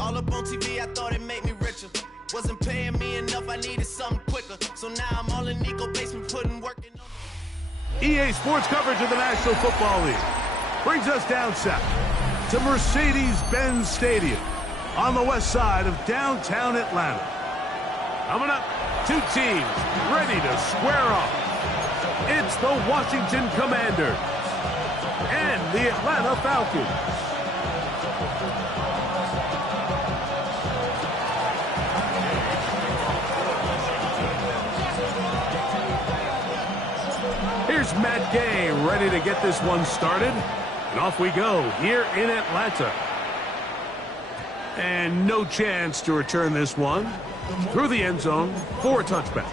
All up on TV, I thought it made me richer. Wasn't paying me enough, I needed something quicker. So now I'm all in Nico basement, putting work in on EA Sports coverage of the National Football League brings us down south to Mercedes-Benz Stadium on the west side of downtown Atlanta. Coming up, two teams ready to square off. It's the Washington Commanders and the Atlanta Falcons. Here's Matt Gay ready to get this one started. And off we go here in Atlanta. And no chance to return this one through the end zone for a touchback.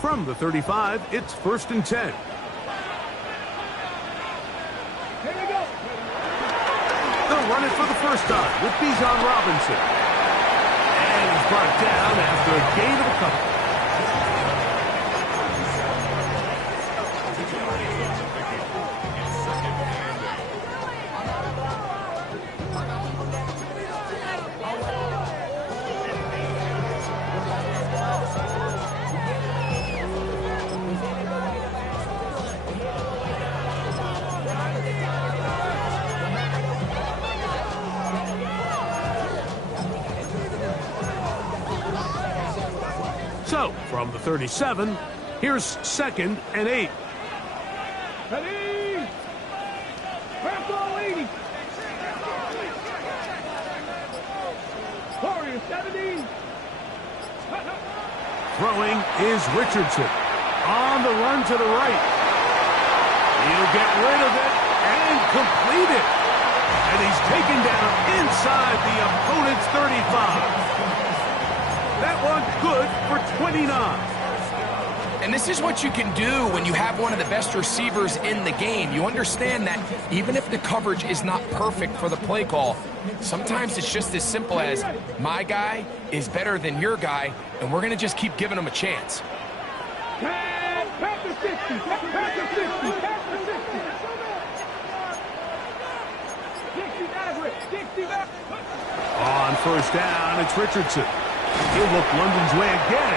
From the 35, it's 1st and 10. They'll run it for the first time with Bijan Robinson. And he's brought down after a gain of a couple. So, from the 37, here's 2nd and 8. Ready? Back ball 80. Warrior 70. Throwing is Richardson. On the run to the right. He'll get rid of it and complete it. And he's taken down inside the opponent's 35. That one good for 29. And this is what you can do when you have one of the best receivers in the game. You understand that even if the coverage is not perfect for the play call, sometimes it's just as simple as my guy is better than your guy, and we're going to just keep giving him a chance. On first down, it's Richardson. He'll look London's way again.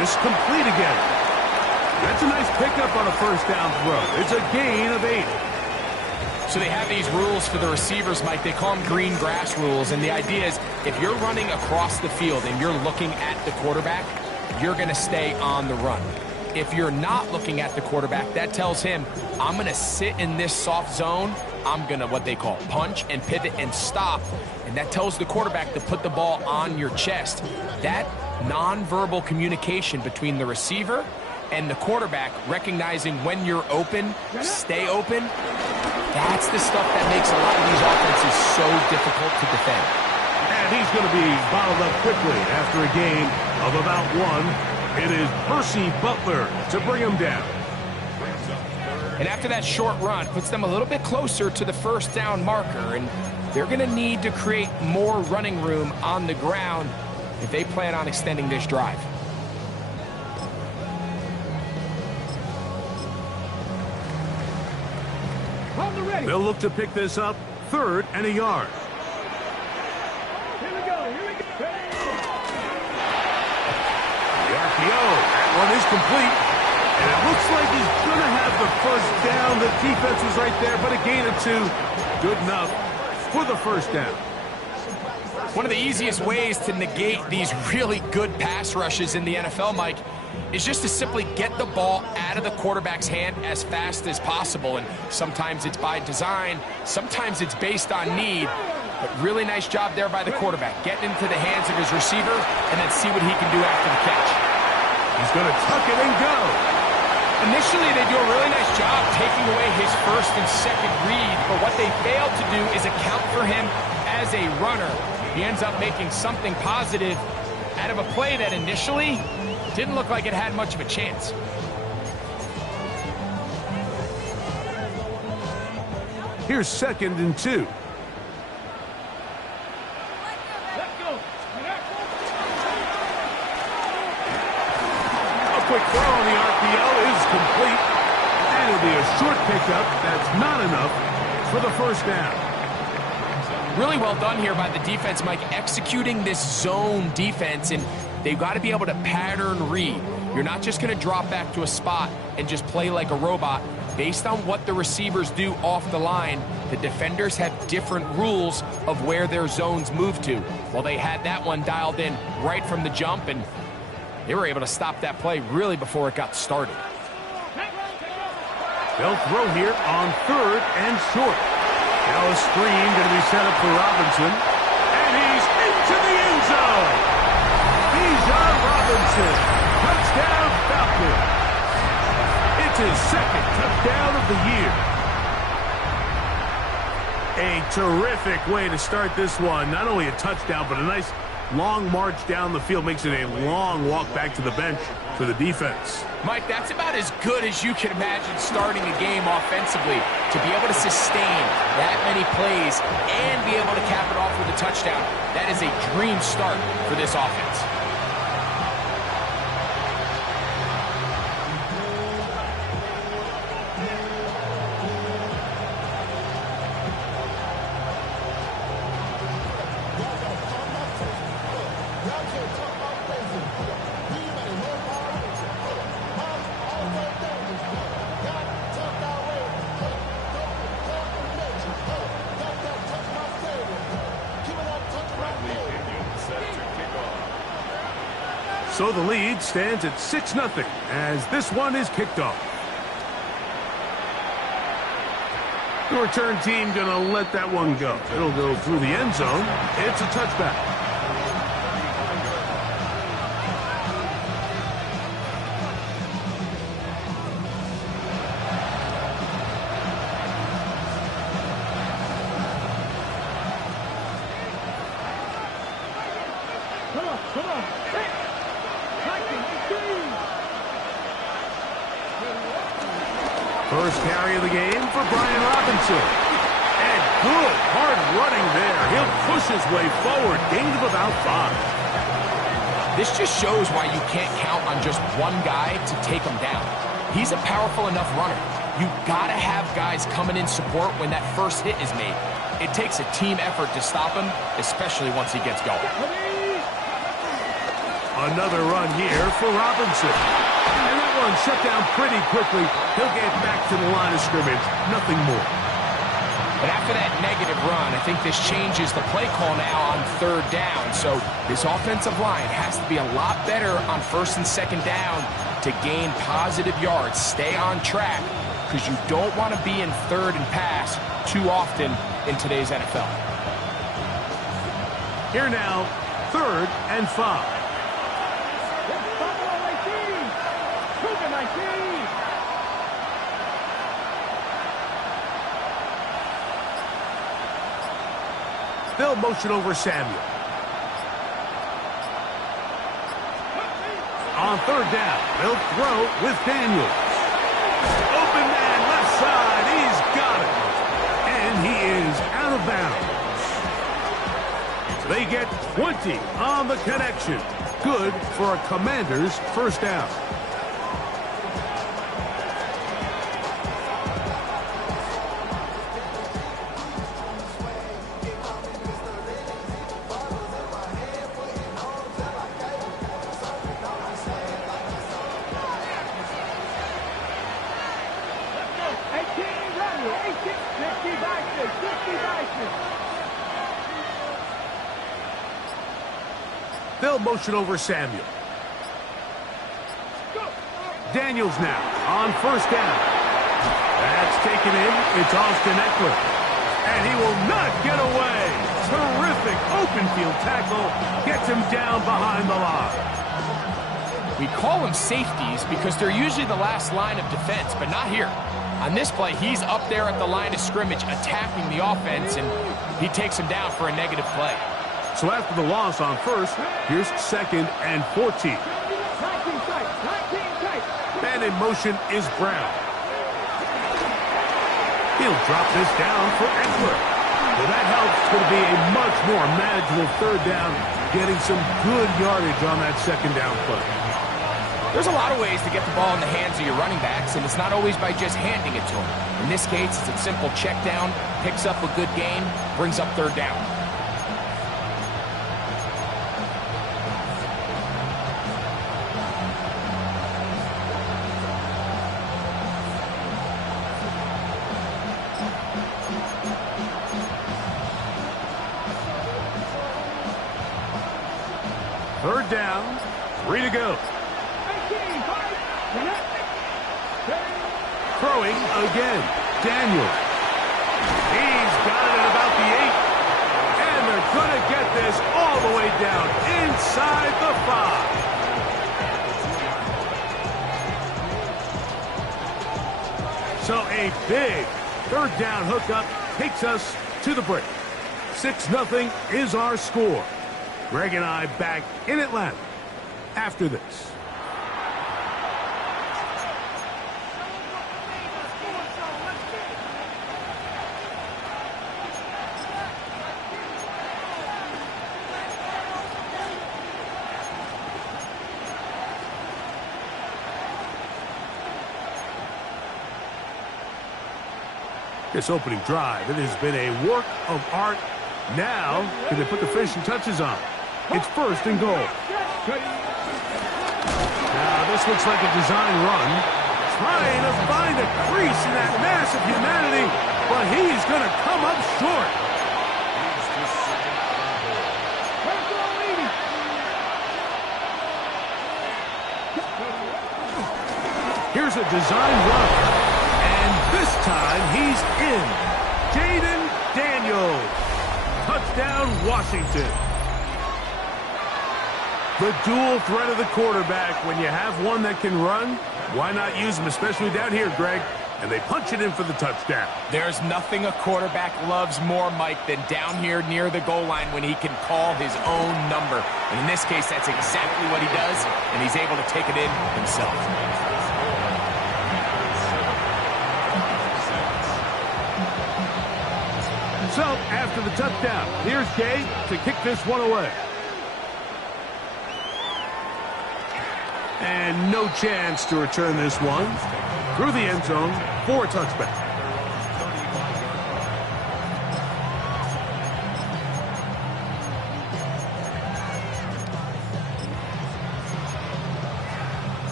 Just complete again. That's a nice pickup on a first down throw. It's a gain of 8. So they have these rules for the receivers, Mike. They call them green grass rules. And the idea is if you're running across the field and you're looking at the quarterback, you're going to stay on the run. If you're not looking at the quarterback, that tells him, I'm going to sit in this soft zone. I'm going to what they call punch and pivot and stop. And that tells the quarterback to put the ball on your chest. That nonverbal communication between the receiver and the quarterback, recognizing when you're open, stay open, that's the stuff that makes a lot of these offenses so difficult to defend. And he's going to be bottled up quickly after a gain of about 1. It is Percy Butler to bring him down. And after that short run, puts them a little bit closer to the first down marker, and they're going to need to create more running room on the ground if they plan on extending this drive. They'll look to pick this up 3rd and a yard. Here we go. The RPO, that one is complete. And it looks like he's going to have the first down. The defense was right there, but a gain of 2. Good enough for the first down. One of the easiest ways to negate these really good pass rushes in the NFL, Mike, is just to simply get the ball out of the quarterback's hand as fast as possible. And sometimes it's by design, sometimes it's based on need. But really nice job there by the quarterback, getting into the hands of his receiver and then see what he can do after the catch. He's going to tuck it and go. Initially, they do a really nice job taking away his first and second read, but what they failed to do is account for him as a runner. He ends up making something positive out of a play that initially didn't look like it had much of a chance. Here's 2nd and 2. Let's go. A quick throw on the RPO is complete. And it'll be a short pickup. That's not enough for the first down. Really well done here by the defense, Mike, executing this zone defense, and they've got to be able to pattern read. You're not just going to drop back to a spot and just play like a robot. Based on what the receivers do off the line, the defenders have different rules of where their zones move to. Well, they had that one dialed in right from the jump, and they were able to stop that play really before it got started. They'll throw here on 3rd and short. Now a screen going to be set up for Robinson. And he's into the end zone. Bijan Robinson. Touchdown Falcons. It's his 2nd touchdown of the year. A terrific way to start this one. Not only a touchdown, but a nice long march down the field. Makes it a long walk back to the bench for the defense. Mike, that's about as good as you can imagine starting a game offensively. To be able to sustain that many plays and be able to cap it off with a touchdown, that is a dream start for this offense. So the lead stands at 6-0 as this one is kicked off. The return team going to let that one go. It'll go through the end zone. It's a touchback. Come on. First carry of the game for Brian Robinson. And good hard running there. He'll push his way forward. Gain of about 5. This just shows why you can't count on just one guy to take him down. He's a powerful enough runner. You got to have guys coming in support when that first hit is made. It takes a team effort to stop him, especially once he gets going. Another run here for Robinson. And that one shut down pretty quickly. He'll get back to the line of scrimmage. Nothing more. But after that negative run, I think this changes the play call now on 3rd down. So this offensive line has to be a lot better on 1st and 2nd down to gain positive yards. Stay on track because you don't want to be in 3rd and pass too often in today's NFL. Here now, 3rd and 5. They'll motion over Samuel. On 3rd down, they'll throw with Daniels. Open man, left side, he's got it. And he is out of bounds. They get 20 on the connection. Good for a Commander's first down. They'll motion over Samuel. Daniels now on 1st down. That's taken in. It's Austin Eckler. And he will not get away. Terrific open field tackle. Gets him down behind the line. We call them safeties because they're usually the last line of defense, but not here. On this play, he's up there at the line of scrimmage attacking the offense, and he takes him down for a negative play. So after the loss on 1st, here's 2nd and 14. And in motion is Brown. He'll drop this down for Eckler. Well, that helps. It's going to be a much more manageable third down, getting some good yardage on that second down play. There's a lot of ways to get the ball in the hands of your running backs, and it's not always by just handing it to them. In this case, it's a simple check down, picks up a good gain, brings up third down. Third down, 3 to go. Throwing again, Daniel. He's got it at about the 8. And they're going to get this all the way down inside the 5. So a big third down hookup takes us to the break. 6-0 is our score. Greg and I back in Atlanta after this. This opening drive, it has been a work of art. Now, can they put the finishing touches on? It's first and goal. Now, this looks like a design run. Trying to find a crease in that mass of humanity, but he's going to come up short. Here's a design run. And this time, he's in. Jaden Daniels. Touchdown, Washington. The dual threat of the quarterback. When you have one that can run, why not use him, especially down here, Greg? And they punch it in for the touchdown. There's nothing a quarterback loves more, Mike, than down here near the goal line when he can call his own number. And in this case, that's exactly what he does, and he's able to take it in himself. So, after the touchdown, here's Gay to kick this one away. And no chance to return this one through the end zone for a touchback.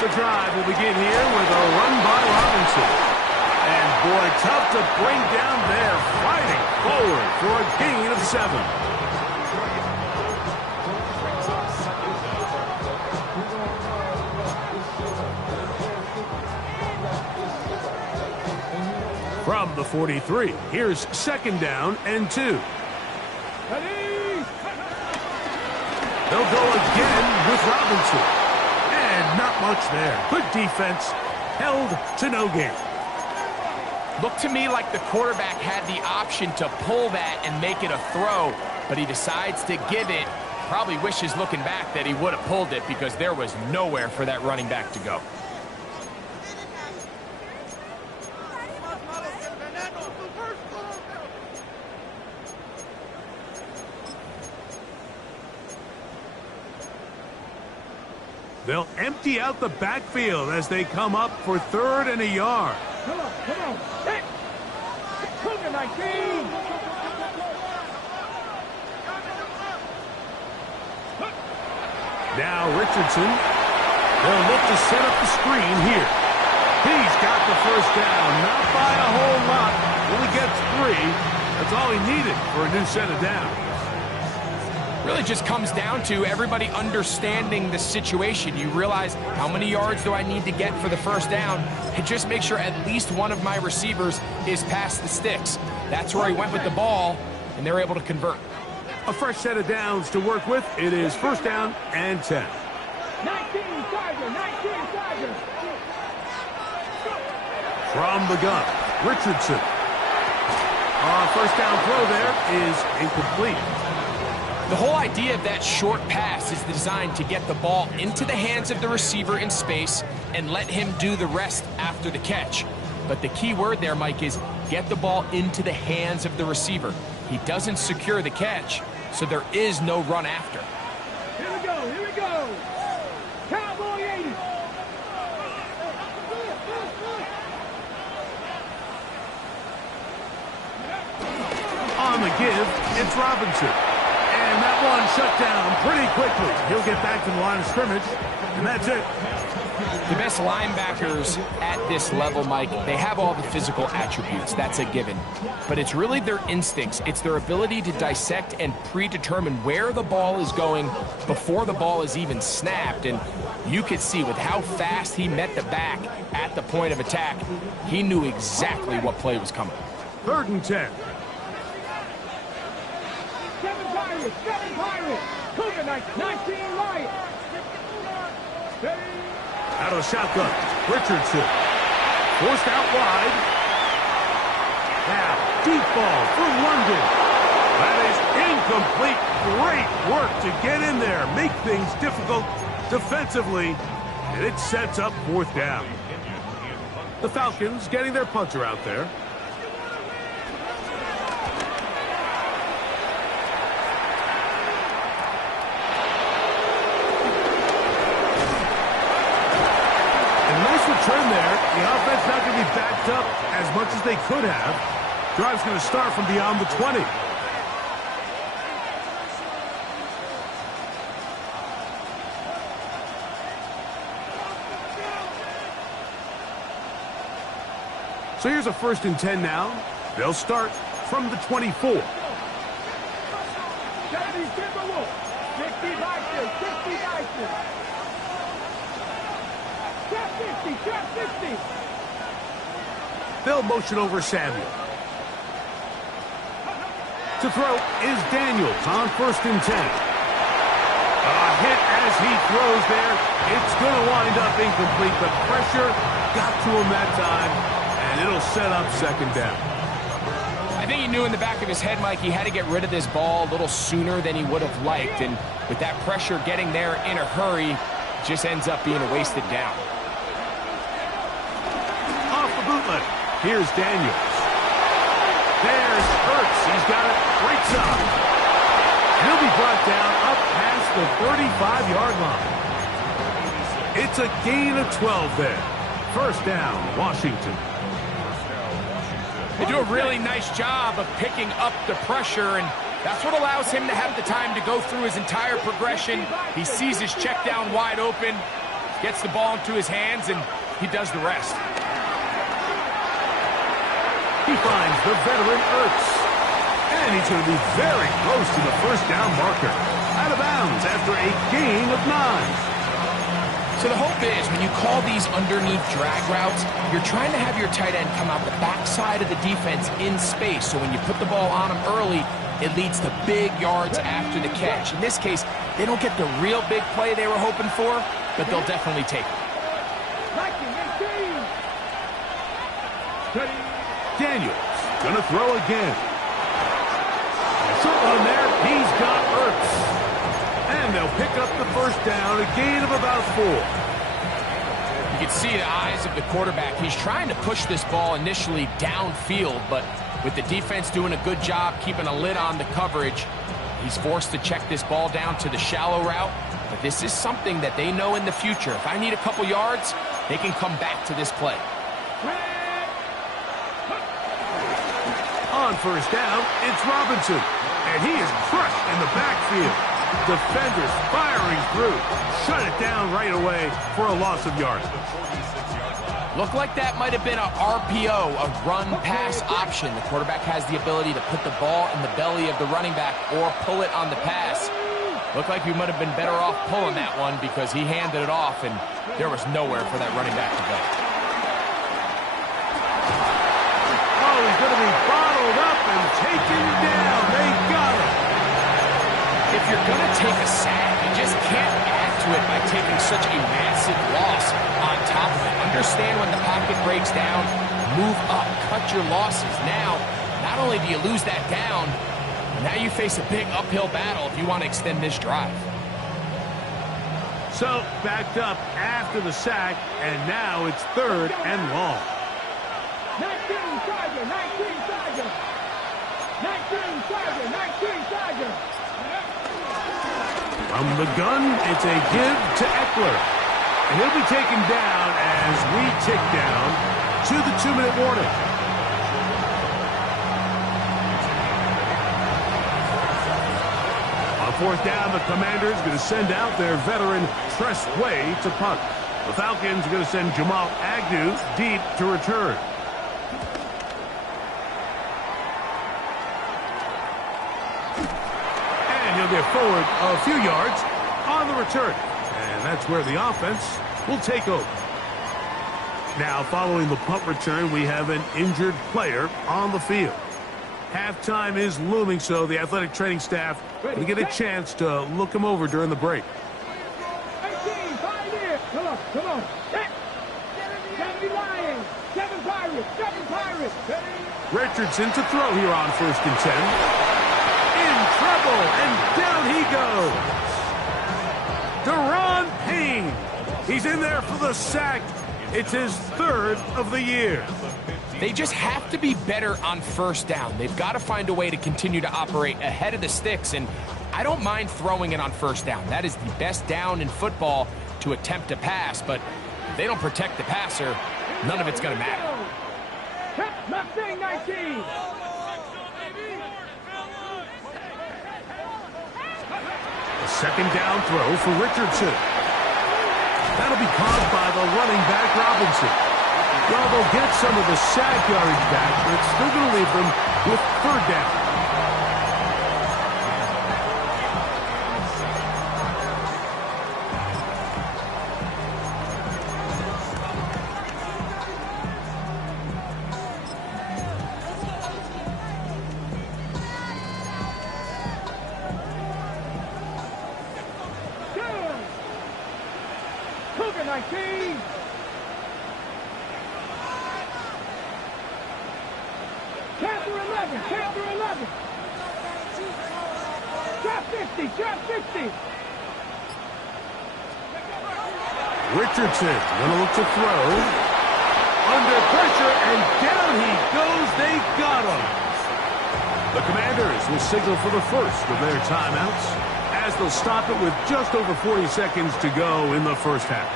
The drive will begin here with a run by Robinson. And boy, tough to bring down there, fighting forward for a gain of 7. From the 43, here's second down and 2. They'll go again with Robinson. And not much there. Good defense. Held to no gain. Looked to me like the quarterback had the option to pull that and make it a throw, but he decides to give it. Probably wishes looking back that he would have pulled it because there was nowhere for that running back to go. They'll empty out the backfield as they come up for 3rd and a yard. Come on. Hey! 19! Now Richardson. They'll look to set up the screen here. He's got the first down. Not by a whole lot. Only gets 3. That's all he needed for a new set of downs. Really just comes down to everybody understanding the situation. You realize how many yards do I need to get for the first down, and just make sure at least one of my receivers is past the sticks. That's where he went with the ball, and they're able to convert. A fresh set of downs to work with. It is first down and 10. 19 Tiger, 19 Tiger. From the gun, Richardson. First down throw there is incomplete. The whole idea of that short pass is designed to get the ball into the hands of the receiver in space and let him do the rest after the catch. But the key word there, Mike, is get the ball into the hands of the receiver. He doesn't secure the catch, so there is no run after. Here we go, here we go. Cowboy 80. On the give, it's Robinson. And that one shut down pretty quickly. He'll get back to the line of scrimmage, and that's it. The best linebackers at this level, Mike, they have all the physical attributes. That's a given. But it's really their instincts. It's their ability to dissect and predetermine where the ball is going before the ball is even snapped. And you could see with how fast he met the back at the point of attack, he knew exactly what play was coming. 3rd and 10. 7 Pirates. Cougar 19 Lions. Out of the shotgun, Richardson. Forced out wide. Now, deep ball for London. That is incomplete. Great work to get in there, make things difficult defensively, and it sets up 4th down. The Falcons getting their punter out there. Turn there. The offense not going to be backed up as much as they could have. Drive's going to start from beyond the 20. So here's a 1st and 10 now. They'll start from the 24. 60 Bison. 50. They'll motion over Samuel. To throw is Daniels on 1st and 10. A hit as he throws there. It's going to wind up incomplete, but pressure got to him that time, and it'll set up 2nd down. I think he knew in the back of his head, Mike, he had to get rid of this ball a little sooner than he would have liked, and with that pressure getting there in a hurry, just ends up being a wasted down. Bootleg. Here's Daniels. There's Hurts. He's got it right side. He'll be brought down up past the 35-yard line. It's a gain of 12 there. 1st down, Washington. They do a really nice job of picking up the pressure, and that's what allows him to have the time to go through his entire progression. He sees his check down wide open, gets the ball into his hands, and he does the rest. He finds the veteran Ertz. And he's going to be very close to the 1st down marker. Out of bounds after a gain of 9. So the hope is when you call these underneath drag routes, you're trying to have your tight end come out the backside of the defense in space. So when you put the ball on him early, it leads to big yards after the catch. In this case, they don't get the real big play they were hoping for, but they'll definitely take it. Daniels gonna throw again. Short one there. He's got Ertz. And they'll pick up the 1st down, a gain of about 4. You can see the eyes of the quarterback. He's trying to push this ball initially downfield, but with the defense doing a good job keeping a lid on the coverage, he's forced to check this ball down to the shallow route. But this is something that they know in the future. If I need a couple yards, they can come back to this play. On 1st down, it's Robinson, and he is crushed in the backfield. Defenders firing through. Shut it down right away for a loss of yardage. Looked like that might have been a RPO, a run-pass option. The quarterback has the ability to put the ball in the belly of the running back or pull it on the pass. Looked like we might have been better off pulling that one because he handed it off, and there was nowhere for that running back to go. Oh, he's going to be bottled up and taken down. They got him. If you're going to take a sack, you just can't add to it by taking such a massive loss on top of it. Understand when the pocket breaks down, move up, cut your losses. Now, not only do you lose that down, now you face a big uphill battle if you want to extend this drive. So, backed up after the sack, and now it's 3rd and long. 19 Charger, 19 Charger. 19 Charger, 19 Charger. From the gun, it's a give to Eckler. And he'll be taken down as we tick down to the 2-minute warning. On 4th down, the Commanders going to send out their veteran Rttsb to punt. The Falcons are going to send Jamal Agnew deep to return. And he'll get forward a few yards on the return. And that's where the offense will take over. Now, following the punt return, we have an injured player on the field. Halftime is looming, so the athletic training staff will get a chance to look him over during the break. 18, 5 here. Come on, come on. 7 Lions, 7 Pirates, 7 Pirates. Richardson to throw here on 1st and 10. In trouble, and down he goes. Deron Payne. He's in there for the sack. It's his 3rd of the year. They just have to be better on 1st down. They've got to find a way to continue to operate ahead of the sticks, and I don't mind throwing it on 1st down. That is the best down in football to attempt to pass, but if they don't protect the passer, none of it's going to matter. Mustang 19. A 2nd down throw for Richardson. That'll be caught by the running back Robinson. Well, they'll get some of the sack yardage back, but it's still going to leave them with 3rd down. Cougar 19. Chapter 11, Chapter 11. Trap 50, Trap 50. Richardson gonna look to throw. Under pressure, and down he goes. They got him. The Commanders will signal for the 1st of their timeouts as they'll stop it with just over 40 seconds to go in the 1st half.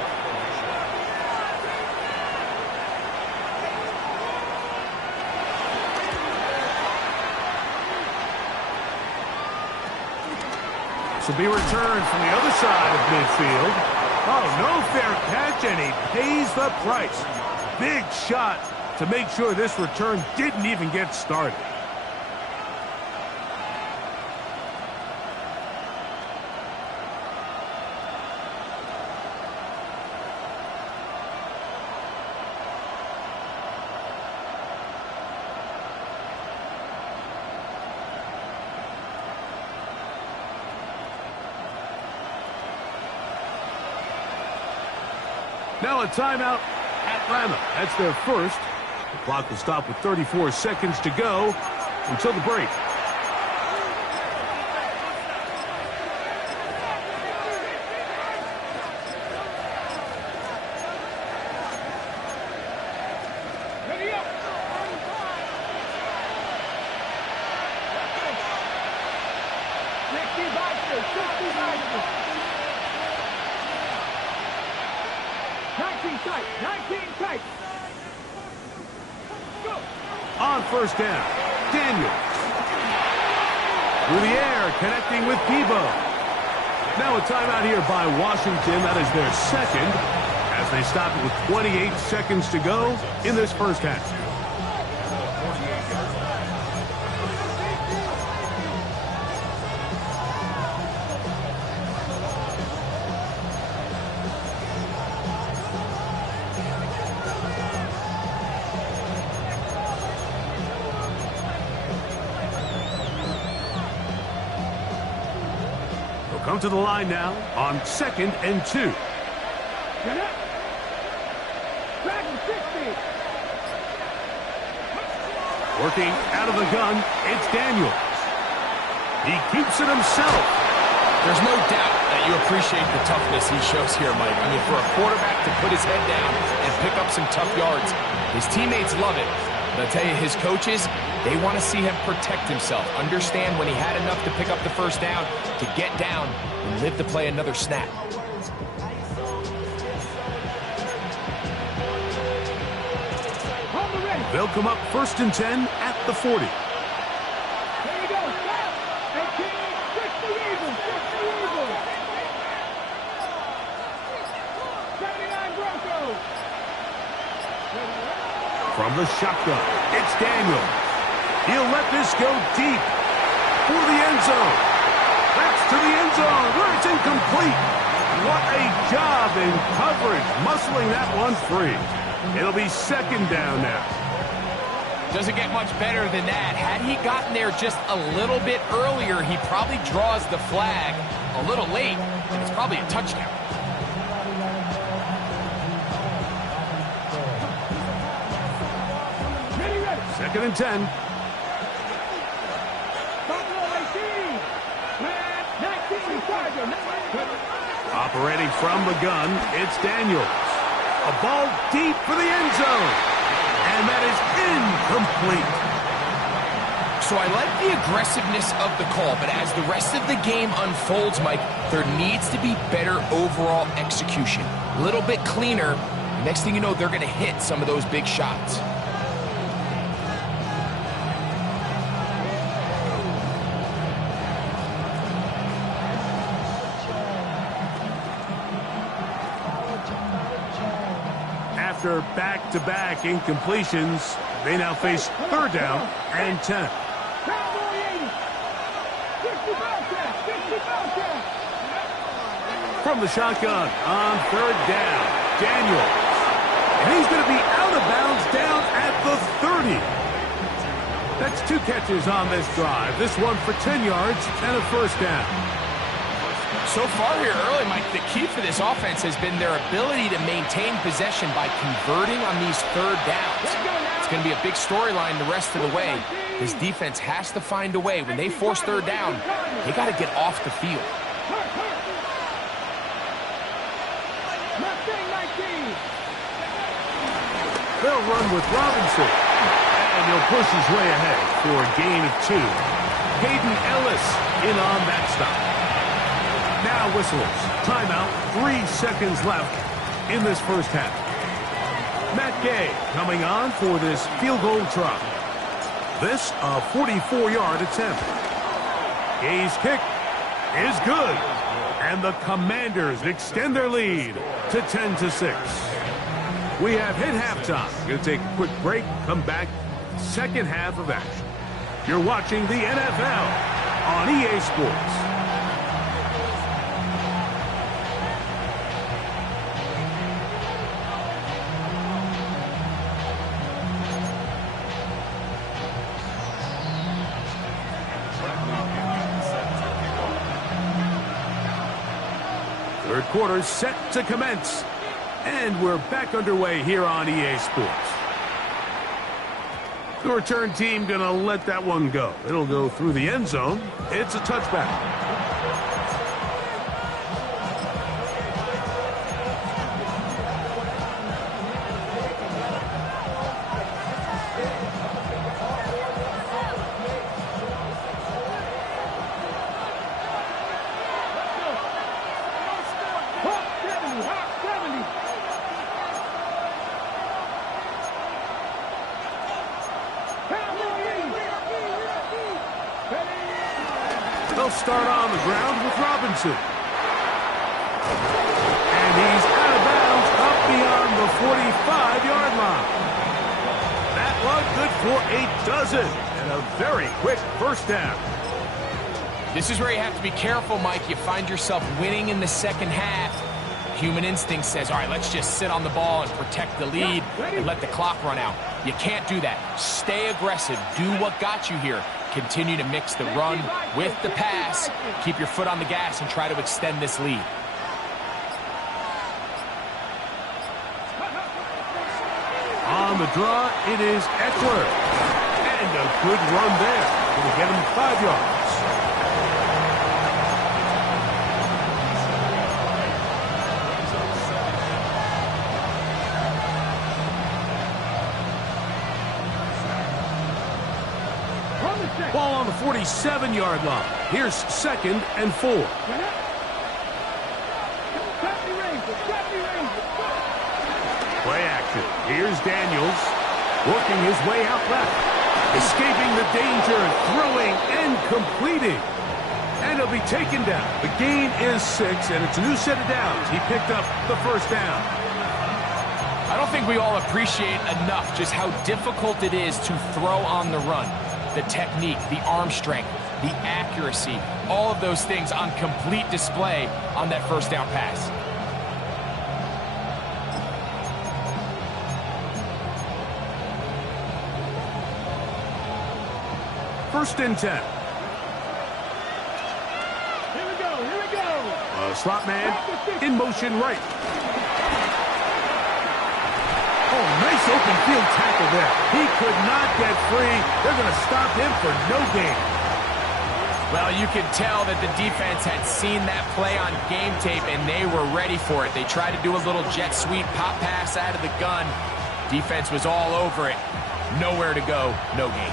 To be returned from the other side of midfield. Oh, no fair catch, and he pays the price. Big shot to make sure this return didn't even get started. Now a timeout, Atlanta. That's their 1st. The clock will stop with 34 seconds to go until the break. Ready up. Tight, 19 tight. Go. On 1st down, Daniels. Through the air, connecting with Debo. Now a timeout here by Washington. That is their 2nd, as they stop it with 28 seconds to go in this 1st half. Come to the line now on 2nd and 2. Working out of the gun, it's Daniels. He keeps it himself. There's no doubt that you appreciate the toughness he shows here, Mike. I mean, for a quarterback to put his head down and pick up some tough yards, his teammates love it. But I'll tell you, his coaches, they want to see him protect himself, understand when he had enough to pick up the first down, to get down and live to play another snap. They'll come up 1st and 10 at the 40. Here you go. And King, fix the Eagles. Fix the Eagles. 79 Broncos. From the shotgun, it's Daniels. He'll let this go deep for the end zone. That's to the end zone where it's incomplete. What a job in coverage, muscling that one free. It'll be 2nd down now. Doesn't get much better than that. Had he gotten there just a little bit earlier, he probably draws the flag a little late, and it's probably a touchdown. Second and 10. Operating from the gun, it's Daniels. A ball deep for the end zone. And that is incomplete. So I like the aggressiveness of the call, but as the rest of the game unfolds, Mike, there needs to be better overall execution. A little bit cleaner. Next thing you know, they're going to hit some of those big shots. After back-to-back incompletions, they now face 3rd down and 10. From the shotgun on 3rd down, Daniels. And he's going to be out of bounds down at the 30. That's 2 catches on this drive. This one for 10 yards and a 1st down. So far here early, Mike, the key for this offense has been their ability to maintain possession by converting on these 3rd downs. It's going to be a big storyline the rest of the way. This defense has to find a way. When they force 3rd down, they got to get off the field. They'll run with Robinson. And he'll push his way ahead for a gain of 2. Hayden Ellis in on that stop. Now whistles. Timeout. 3 seconds left in this first half. Matt Gay coming on for this field goal try. This a 44-yard attempt. Gay's kick is good. And the Commanders extend their lead to 10-6. We have hit halftime. Going to take a quick break. Come back. Second half of action. You're watching the NFL on EA Sports. Third quarter set to commence. And we're back underway here on EA Sports. The return team going to let that one go. It'll go through the end zone. It's a touchback. They'll start on the ground with Robinson. And he's out of bounds up beyond the 45-yard line. That one good for a dozen and a very quick first down. This is where you have to be careful, Mike. You find yourself winning in the second half. Human instinct says, all right, let's just sit on the ball and protect the lead and let the clock run out. You can't do that. Stay aggressive. Do what got you here. Continue to mix the run with the pass. Keep your foot on the gas and try to extend this lead. On the draw, it is Eckler. And a good run there. Going to get him 5 yards. Ball on the 47-yard line. Here's 2nd and 4. Play action. Here's Daniels working his way out left. Escaping the danger, throwing and completing. And he'll be taken down. The gain is 6, and it's a new set of downs. He picked up the first down. I don't think we all appreciate enough just how difficult it is to throw on the run. The technique, the arm strength, the accuracy, all of those things on complete display on that first down pass. First and 10. Here we go. Slot man in motion right. Oh, nice open field tackle there. He could not get free. They're going to stop him for no gain. Well, you could tell that the defense had seen that play on game tape, and they were ready for it. They tried to do a little jet sweep pop pass out of the gun. Defense was all over it. Nowhere to go, no gain.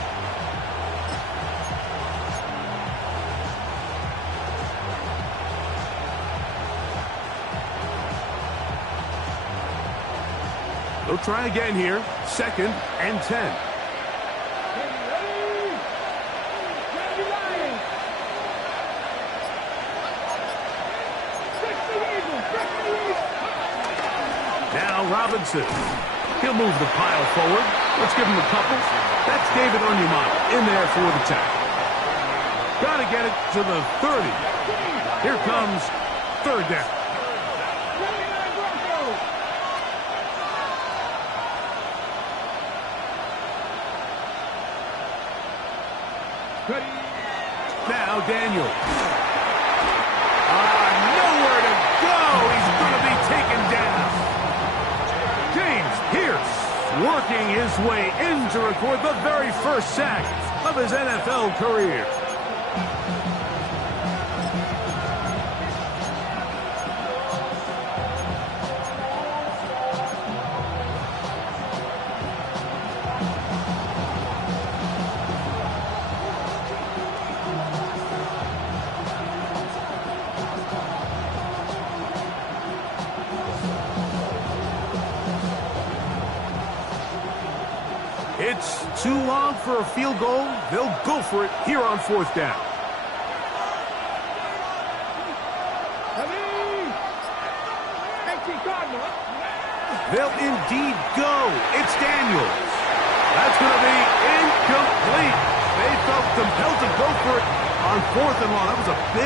They'll try again here. 2nd and 10. Now Robinson. He'll move the pile forward. Let's give him a couple. That's David Onyemata in there for the tackle. Got to get it to the 30. Here comes 3rd down. Now Daniel. Nowhere to go. He's going to be taken down. James Pierce working his way in to record the very first sack of his NFL career. It's too long for a field goal. They'll go for it here on 4th down. They'll indeed go. It's Daniels. That's going to be incomplete. They felt compelled to go for it on 4th and long. That was a big